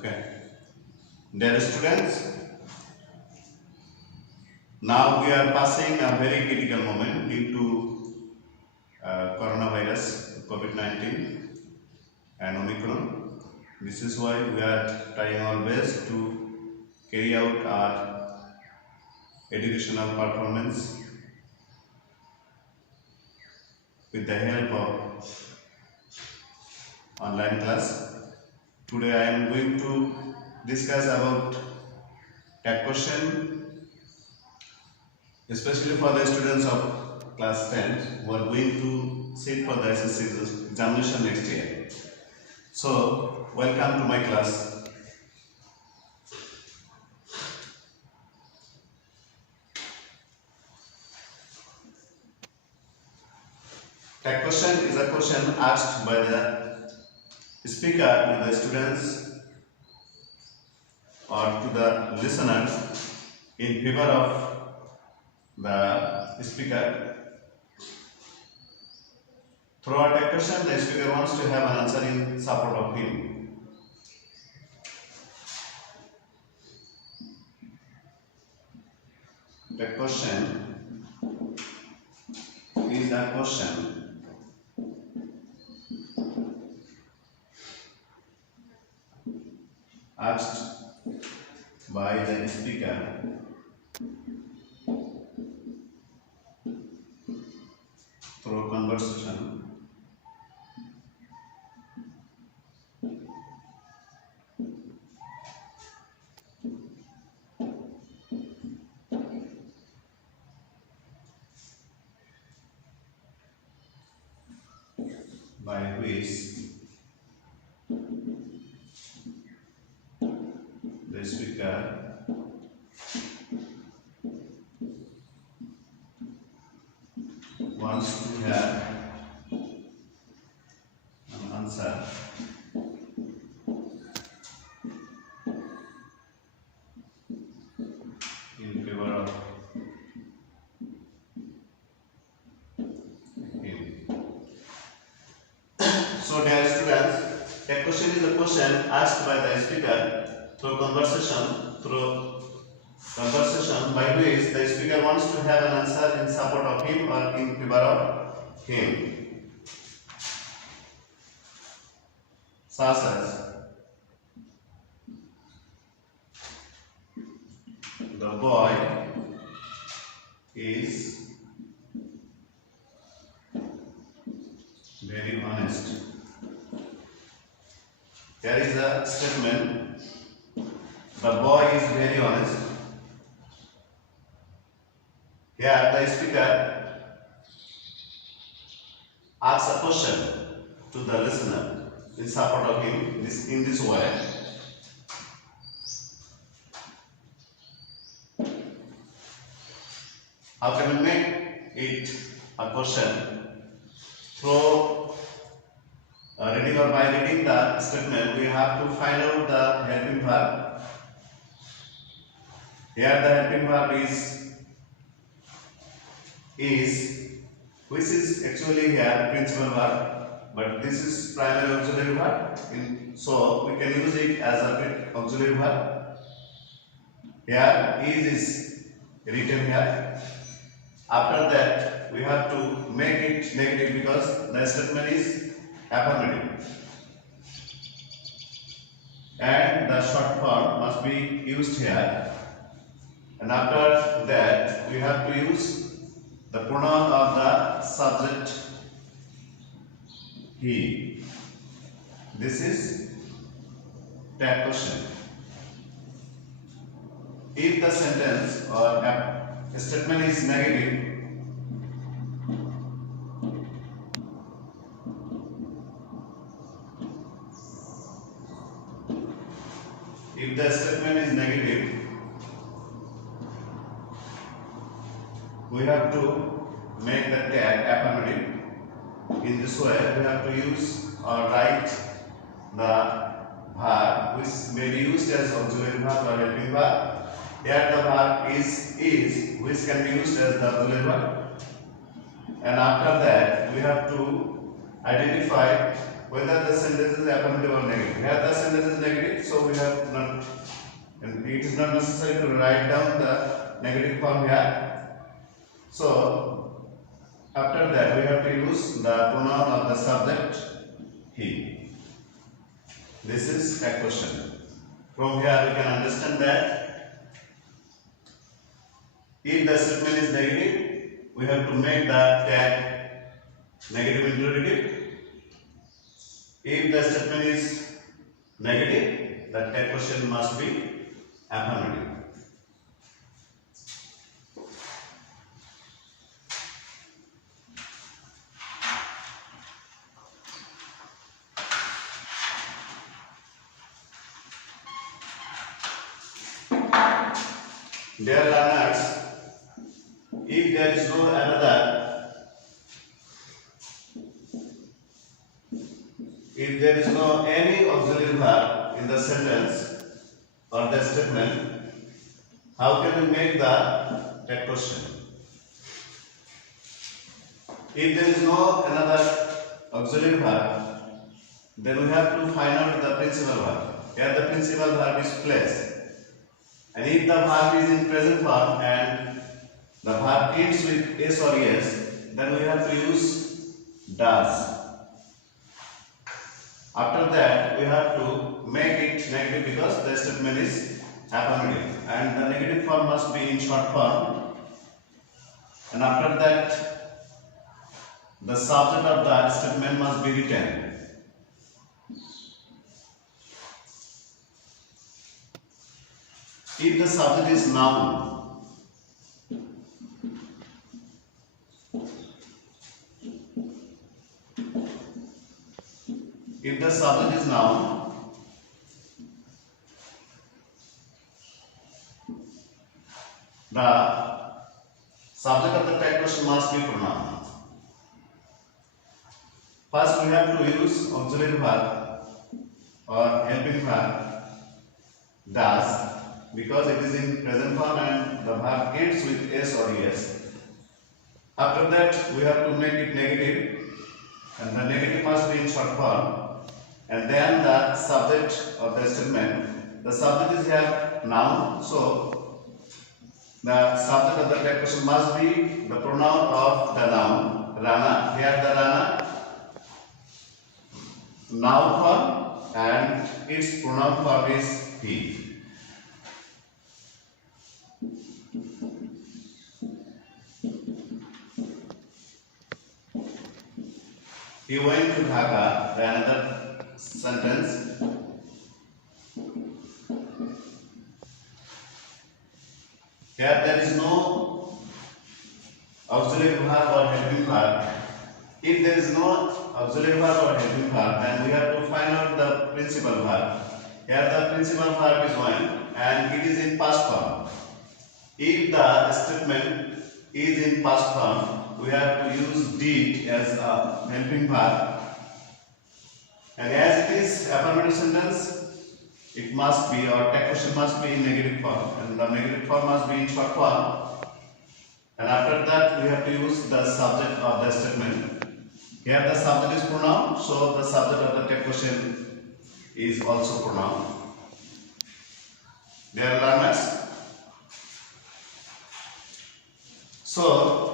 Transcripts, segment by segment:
Okay. Dear students, now we are passing a very critical moment into coronavirus, COVID-19 and Omicron. This is why we are trying our best to carry out our educational performance with the help of online class. Today I am going to discuss about tag question, especially for the students of class 10 who are going to sit for the SSC examination next year. So, welcome to my class. Tag question is a question asked by the speaker to the students or to the listeners in favor of the speaker. Throughout a question, the speaker wants to have an answer in support of him. The question is a question asked by the speaker through conversation by which the speaker wants to have an answer in favor of him. So, dear students, a question is a question asked by the speaker through conversation by which the speaker wants to have an answer in support of him or in favor of him. Such as the boy is very honest. There is a statement, the boy is very honest. Here the speaker asks a question to the listener in support of him in this way. How can we make it a question? Through reading or by reading the statement, we have to find out the helping verb. Here the helping verb is which is actually here principal verb, but this is primary auxiliary verb. So we can use it as a auxiliary verb. Here is written here. After that, we have to make it negative because the statement is affirmative, and the short form must be used here. And after that, we have to use the pronoun of the subject he. This is tag question. If the sentence or statement is negative, we have to make the tag affirmative. In this way, we have to use or write the verb which may be used as auxiliary verb or helping verb. Here the verb is which can be used as the auxiliary verb. And after that, we have to identify whether the sentence is affirmative or negative. Here the sentence is negative, so we have not necessary to write down the negative form here. So after that we have to use the pronoun of the subject he. This is a question. From here we can understand that if the statement is negative, we have to make the tag negative interrogative. If the statement is negative, the tag question must be affirmative. Dear learners, if there is no any auxiliary verb in the sentence or the statement, how can we make the tag question? If there is no another auxiliary verb, then we have to find out the principal verb. Here the principal verb is place. And if the verb is in present form and the verb ends with s or es, then we have to use does. After that, we have to make it negative because the statement is affirmative, and the negative form must be in short form. And after that, the subject of the statement must be written. If the subject is noun, if the subject is noun, the subject of the tag question must be pronoun. First, we have to use auxiliary verb or helping verb does, because it is in present form and the verb ends with s or es. After that, we have to make it negative, and the negative must be in short form. And then the subject of the statement. The subject is here noun, so the subject of the tag question must be the pronoun of the noun, Rana. Here the Rana, noun form, and its pronoun form is he. He went to Dhaka. The another sentence. Here there is no auxiliary verb or helping verb. If there is no auxiliary verb or helping verb, then we have to find out the principal verb. Here the principal verb is went and it is in past form. If the statement is in past form, we have to use did as a helping verb, and as it is affirmative sentence, it must be, or tag question must be in negative form, and the negative form must be in short form. And after that, we have to use the subject of the statement. Here the subject is pronoun, so the subject of the tag question is also pronoun. Dear learners, so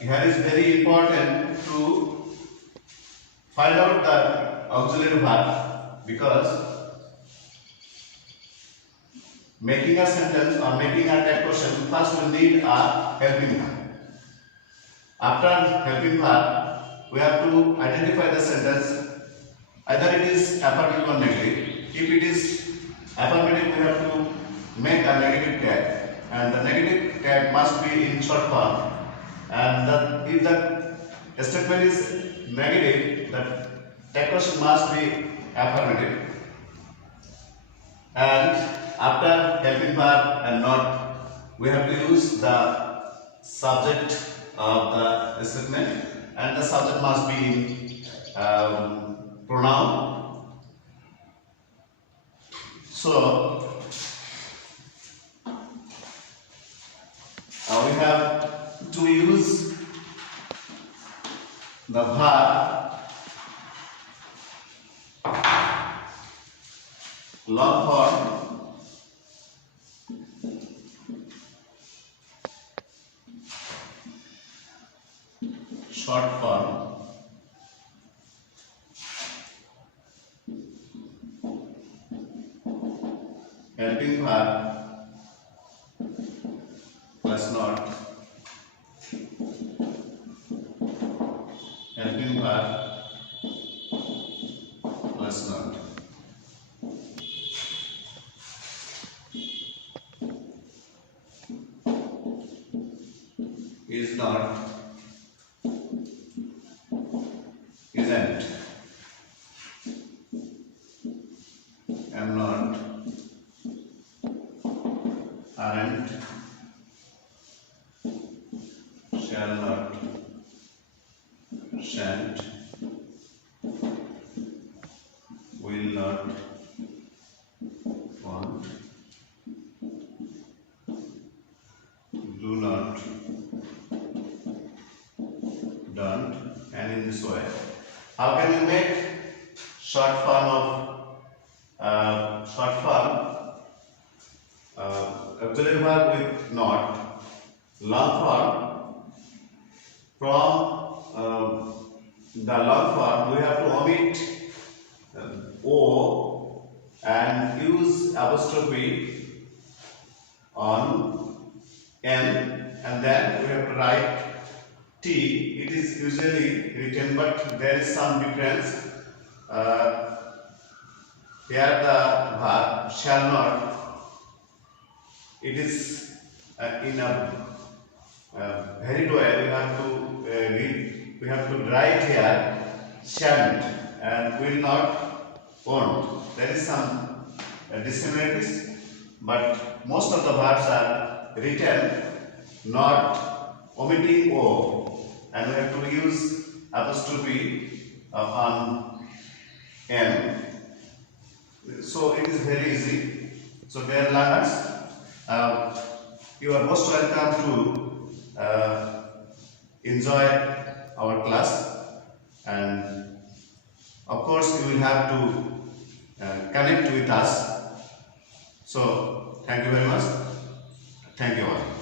here is very important to find out the auxiliary verb, because making a sentence or making a tag question, first we need a helping verb. After helping verb, we have to identify the sentence, either it is affirmative or negative. If it is affirmative, we have to make a negative tag, and the negative tag must be in short form. And if the statement is negative, the tag question must be affirmative. And after helping verb and not, we have to use the subject of the statement, and the subject must be in pronoun. So we have to use the verb long form, short form, helping verb plus not, helping verb plus not. Is not, isn't, am not, aren't, shall not, shan't, will not, won't, do not, don't, and in this way. How can you make short form of auxiliary verb with not, long form? From the long form we have to omit O and use apostrophe on N, and then we have to write T. It is usually written, but there is some difference. Here the verb shall not, it is in a varied way. We have to read. We have to write here shan't and will not, won't. There is some dissimilarities, but most of the verbs are written not omitting O, and we have to use apostrophe on N. So it is very easy. So dear learners, you are most welcome to enjoy our class, and of course you will have to connect with us. So thank you very much. Thank you all.